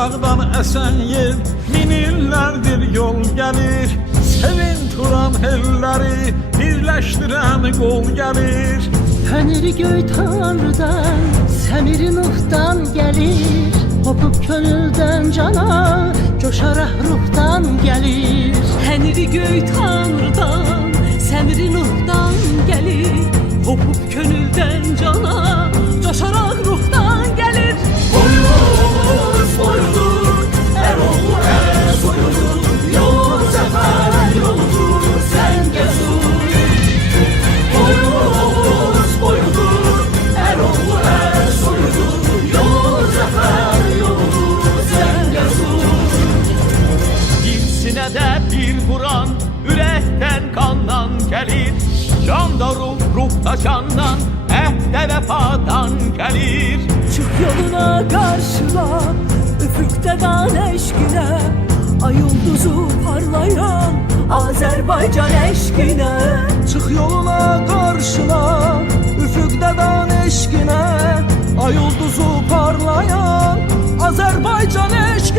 dağdan əsən yel, min illərdir yol gəlir. Sevin Turan elləri, birləşdirən qol gəlir. Tənri göy tanrıdan, səmiri Nuhdan gəlir. Hopub könüldən cana, coşaraq ruhdan gəlir. Tənri göy tanrıdan, səmiri Nuhdan gəlir. Hopub könüldən cana, coşaraq ruhdan gəlir. Boyumuz boyudur, Eroğlu soyudur. Yol zəfər yoludur, Zəngəzur. Boyumuz boyudur, Eroğlu soyudur. Yol zəfər yoludur, Zəngəzur. İçinə də bir vuran, ürəkdən qandan gəlir. Can da ruh da candan, əhdə vəfadan gəlir. Çık yoluna karşıla, üfüqdə dan eşqinə. Ay yolduzu parlayan, Azərbaycan eşqinə. Çıx yoluna qarşıla, üfüqdə dan eşqinə. Ay ulduzu parlayan, Azərbaycan eşqinə.